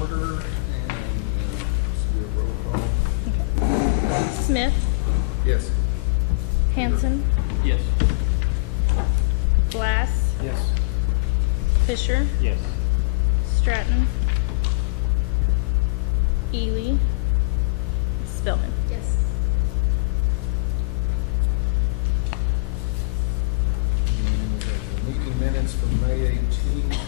order, and let's do a roll call. Smith, Yes. Hanson, Yes. Glass, Yes. Fisher, Yes. Stratton, Ely, Spillman. Yes. And we have the meeting minutes from May 18th.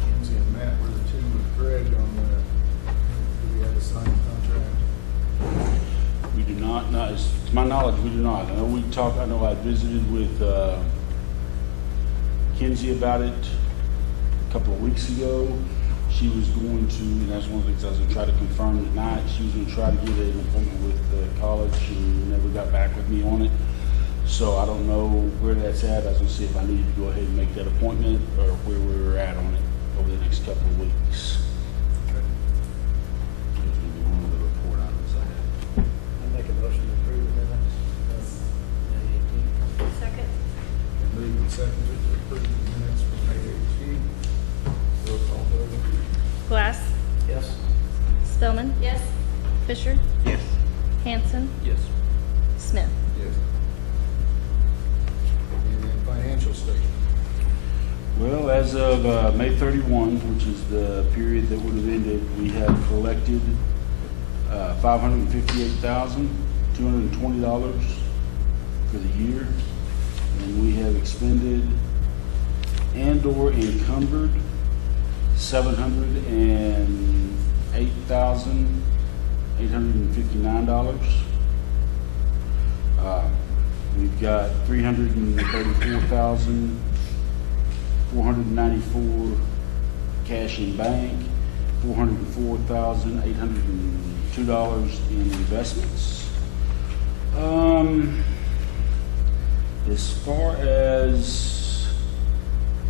Kenzie and Matt were the two with Greg on the, do we have a signed contract? We do not, no, to my knowledge, we do not. I know I visited with Kenzie about it a couple of weeks ago. She was going to, and that's one of the things I was gonna try to confirm tonight, she was gonna try to get an appointment with the college and never got back with me on it. So I don't know where that's at. I was gonna see if I needed to go ahead and make that appointment or where we were at on it over the next couple of weeks. Okay. That's gonna be one of the report items I have. I make a motion to approve the minutes of May 18th. Second. And moved and seconded to approve the minutes from May 18th. Roll call vote. Glass, Yes. Spillman, Yes. Fisher, Yes. Hanson, Yes. Yes. Smith. And then financial statement. Well, as of May 31, which is the period that would have ended, we have collected $558,220 for the year. And we have expended and/or encumbered $708,859. We've got $334,494 cash in bank, $404,802 in investments. As far as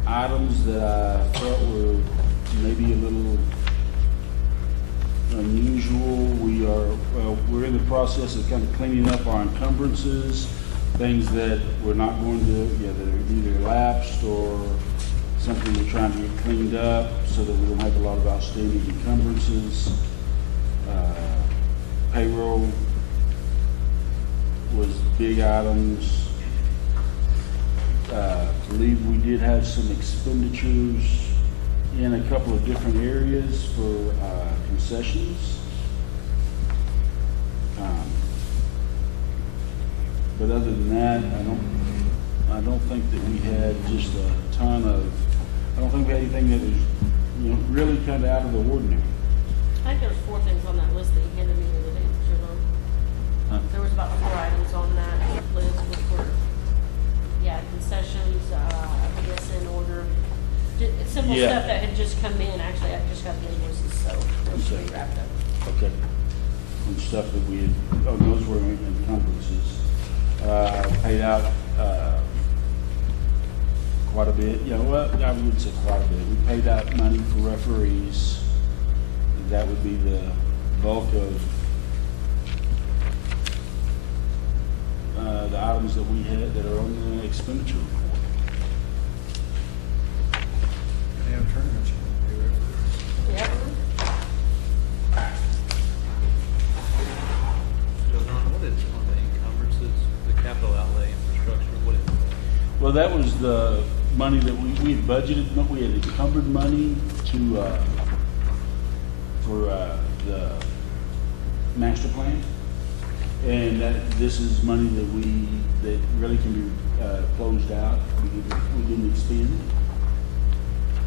items that I felt were maybe a little unusual, we're in the process of kind of cleaning up our encumbrances, things that we're not going to, that are either lapsed or something we're trying to get cleaned up so that we don't have a lot of outstanding encumbrances. Payroll was big items. I believe we did have some expenditures in a couple of different areas for concessions. But other than that, I don't think that we had just a ton of, I don't think we had anything that was, really kind of out of the ordinary. I think there was 4 things on that list that you handed me the other day, Huh? There was about 4 items on that list, which were, concessions, I guess in order. Simple Yeah. stuff that had just come in. Actually, I just got the invoices, so those should be wrapped up. Okay. And stuff that we had, those were encumbrances. Paid out quite a bit. I wouldn't say quite a bit. We paid out money for referees. That would be the bulk of the items that we had that are on the expenditure report. Any other tournaments you want to do after? Yeah. John, what is on the encumbrances, the capital outlay infrastructure, what is that? Well, that was the money that we had budgeted, but we had encumbered money to, for the master plan. And this is money that really can be closed out. We didn't expend.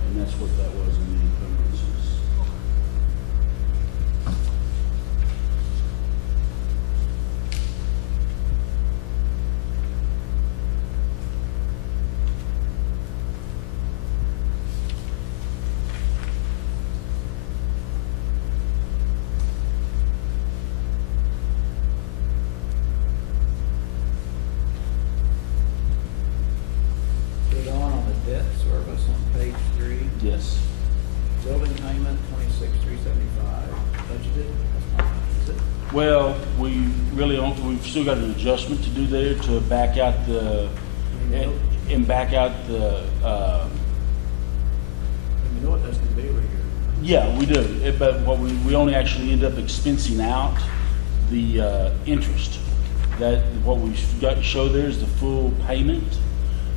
And that's what that was in the encumbrances. Put on the debt service on page 3. Yes. Is Well, we really don't, we've still got an adjustment to do there to back out the, and back out the, You know it has to be every year. yeah, we do. But what we only actually end up expensing out the interest. That, what we've got to show there is the full payment.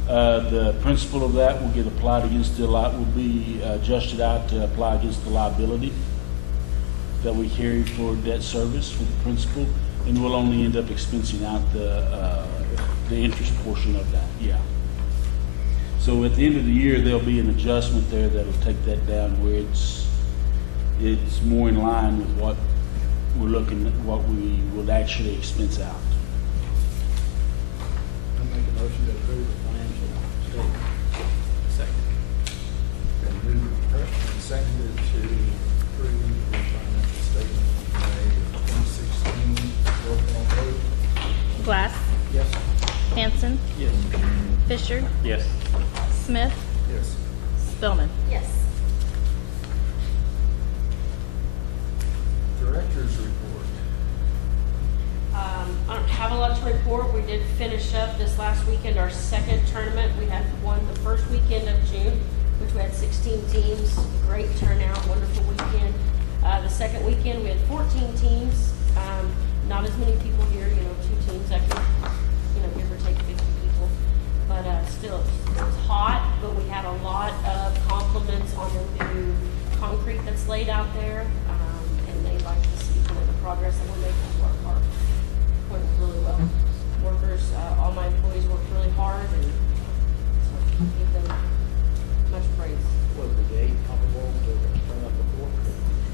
The principal of that will get applied against the will be adjusted out to apply against the liability that we carry for debt service for the principal, and we'll only end up expensing out the interest portion of that, yeah. So at the end of the year, there'll be an adjustment there that'll take that down where it's more in line with what we're looking at, what we would actually expense out. I make a motion to approve the financial statement. Second. Been moved and seconded to approve the financial statement for May of 2016. Roll call vote. Glass, Yes. Hanson, Yes. Fisher, Yes. Smith, Yes. Spillman. Yes. Director's report. I don't have a lot to report. We did finish up this last weekend, our second tournament. We had one the first weekend of June, which we had 16 teams. Great turnout, wonderful weekend. The second weekend, we had 14 teams. Not as many people here, 2 teams that could, give or take 50 people. But still, it was hot, but we had a lot of compliments on the new concrete that's laid out there. And they like to see the progress that we're making to our park. Went really well. Workers, all my employees worked really hard, and so give them much praise. Was the gate comparable to the turn up before?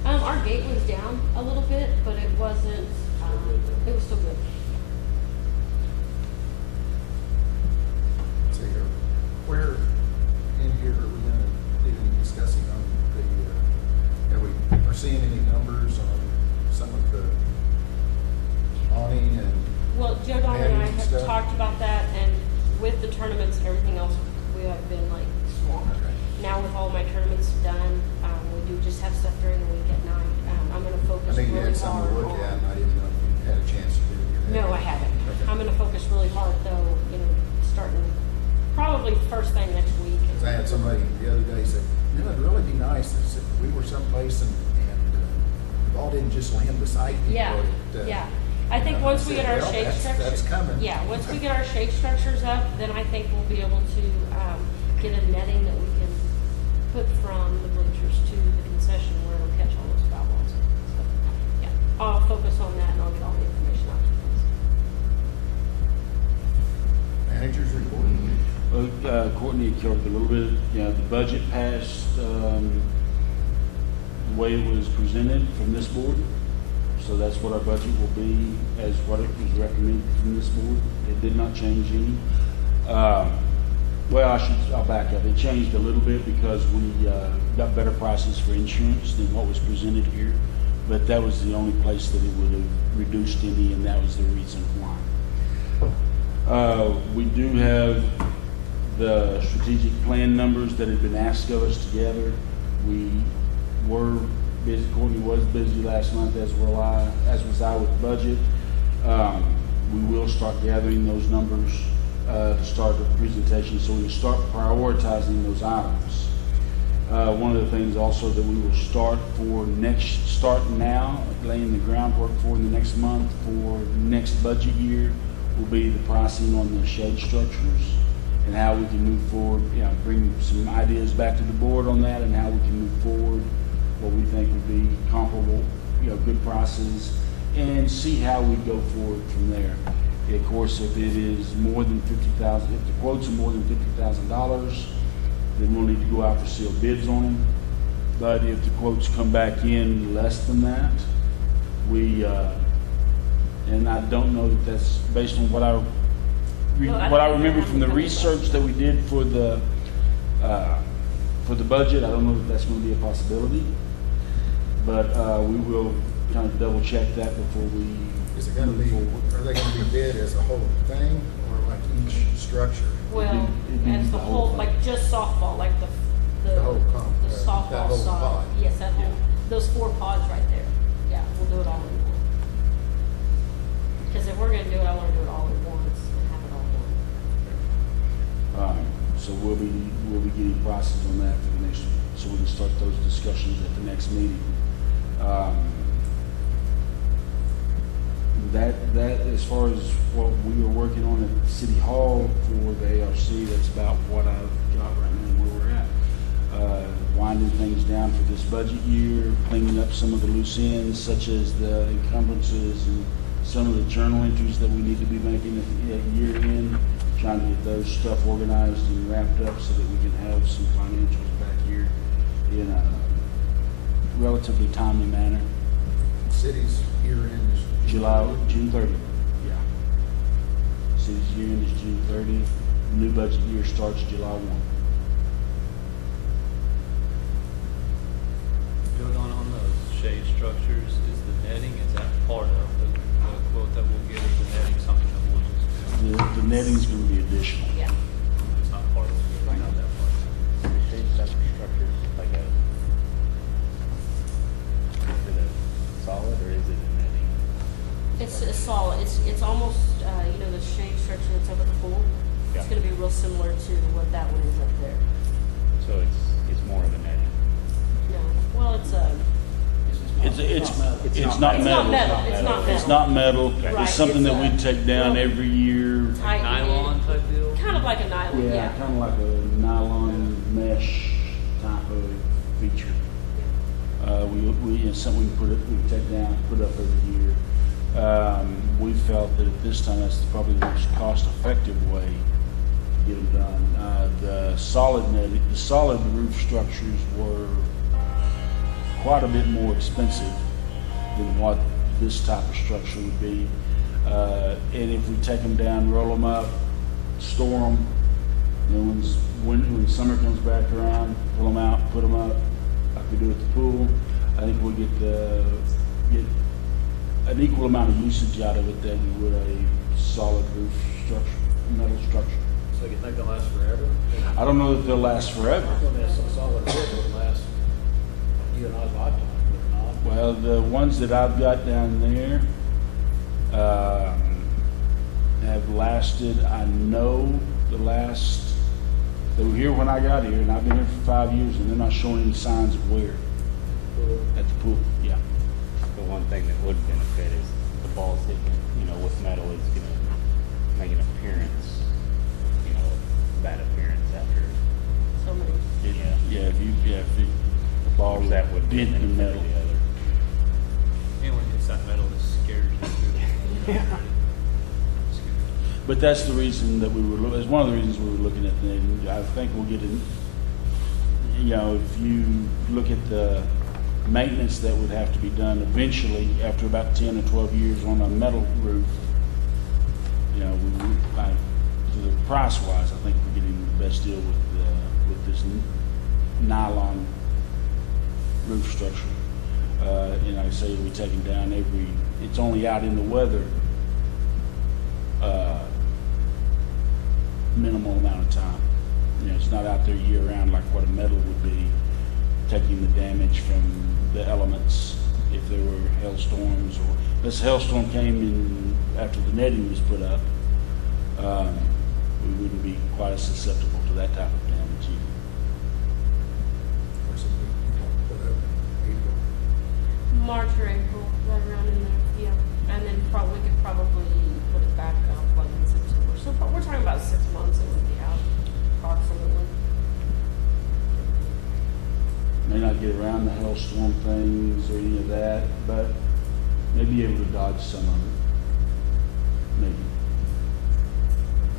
Our gate was down a little bit, but it wasn't, it was still good. See here, where in here are we gonna do any discussing on the, are seeing any numbers on some of the awning and? Well, Joe Don and I adding have stuff? talked about that, and with the tournaments and everything else, we have been like swamped. Okay. Now with all my tournaments done, we do just have stuff during the week at night. I'm gonna I focus think you really had something hard to look at, on. and I didn't know if you had a chance to do it. No, I haven't. Okay. I'm gonna focus really hard though, starting probably first thing next week. Because I had somebody the other day say, it'd really be nice if we were someplace and the ball didn't just land beside people. Yeah, yeah. I think and once we said, get our well, shade that's structures. coming. Yeah, once we get our shade structures up, then I think we'll be able to, get a netting that we can put from the bleachers to the concession where it'll catch all those foul balls. So, yeah, I'll focus on that and I'll get all the information out to you. Managers report. Well, Courtney had covered a little bit, the budget passed, the way it was presented from this board. So that's what our budget will be, as what it was recommended from this board. It did not change any. I'll back up. It changed a little bit because we got better prices for insurance than what was presented here. But that was the only place that it would have reduced any, and that was the reason why. We do have the strategic plan numbers that had been asked of us together. We were busy, Courtney was busy last month, as was I with the budget. We will start gathering those numbers to start the presentation, so we can start prioritizing those items. One of the things also that we will start now, laying the groundwork for in the next month for next budget year, will be the pricing on the shade structures and how we can move forward, bring some ideas back to the board on that and how we can move forward, what we think would be comparable, good prices, and see how we go forward from there. Of course, if it is more than $50,000, if the quotes are more than $50,000, then we'll need to go out for sealed bids on them. But if the quotes come back in less than that, and I don't know that that's based on what I remember from the research that we did for the budget. I don't know that that's going to be a possibility, but we will kind of double check that before we. Is it gonna be, are they gonna be bid as a whole thing or like each structure? Well, It'd be as the the whole whole, thing. like just softball, like the The whole the that softball whole side. pod. Yes, that whole, those 4 pods right there. Yeah, we'll do it all in one. getting prices on that for the next, so we can start those discussions at the next meeting. That, as far as what we are working on at City Hall for the ARC, that's about what I've got right now and where we're at. Winding things down for this budget year, cleaning up some of the loose ends, such as the encumbrances and some of the journal entries that we need to be making at year end, trying to get those stuff organized and wrapped up so that we can have some financials back here in a relatively timely manner. City's year end is June 30th, yeah. City's year end is June 30th. The new budget year starts July 1. Going on those shade structures, is the netting, is that part of the quote that we'll get, or the netting something that we'll just do? The netting's gonna be additional. Yeah. It's not part of it, not that part. Shade structures, like a, is it a solid or is it a netting? It's a solid, it's almost, you know, the shade structure that's over the pool. It's Yeah. gonna be real similar to what that one is up there. So it's more of a netting. No, well, it's a, It's not It's metal. not metal. It's not metal. Right, It's something it's that we take down every year. tight. Nylon type deal? Kind of like a nylon, yeah. Kind of like a nylon mesh type of feature. It's something we take down, put up every year. We felt that at this time, that's probably the most cost-effective way to get them done. The solid roof structures were quite a bit more expensive than what this type of structure would be. And if we take them down, roll them up, store them, then when summer comes back around, pull them out, put them up, like we do at the pool, I think we'll get an equal amount of usage out of it than we would a solid roof structure, metal structure. So you think they'll last forever? I don't know that they'll last forever. Well, that's so solid wood would last you and I's lifetime, if not. Well, the ones that I've got down there have lasted, I know they were here when I got here, and I've been here for 5 years, and they're not showing any signs of wear at the pool, yeah. The one thing that would benefit is the balls hitting, with metal is gonna make an appearance, bad appearance after. So many. If the ball Or that would be dent an in benefit metal. of the other. Anyone hits that metal, it scares you. Yeah. But that's the reason that it's one of the reasons we were looking at the, I think we'll get in, if you look at the maintenance that would have to be done eventually after about 10 or 12 years on a metal roof, for the price wise, I think we're getting the best deal with this nylon roof structure. And like I say, we take them down it's only out in the weather, minimal amount of time. It's not out there year round like what a metal would be, taking the damage from the elements if there were hailstorms, or this hailstorm came in after the netting was put up, we wouldn't be quite as susceptible to that type of damage either. Or something we put up in April. March or April, right around in there, yeah. And then we could probably put it back up like in September. So we're talking about 6 months it would be out, approximately. May not get around the hailstorm things or any of that, but may be able to dodge some of it. Maybe.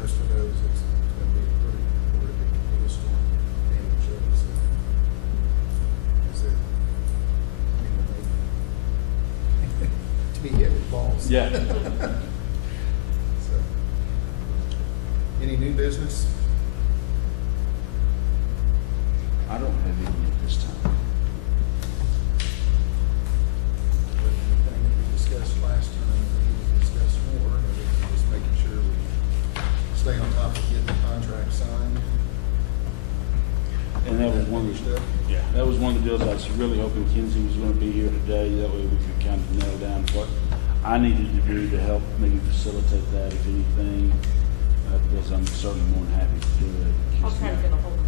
Most of those, it's gonna be a pretty horrific hailstorm damage of it, so. Is there, to be hit with balls. Yeah. So, any new business? I don't have any at this time. But the thing that we discussed last time, we need to discuss more, just making sure we stay on top of getting the contract signed. And that was one of the, that was one of the deals I was really hoping Kenzie was gonna be here today, that way we could kind of nail down what I needed to do to help maybe facilitate that, if anything, because I'm certainly more than happy to do it. I'll try to get a hold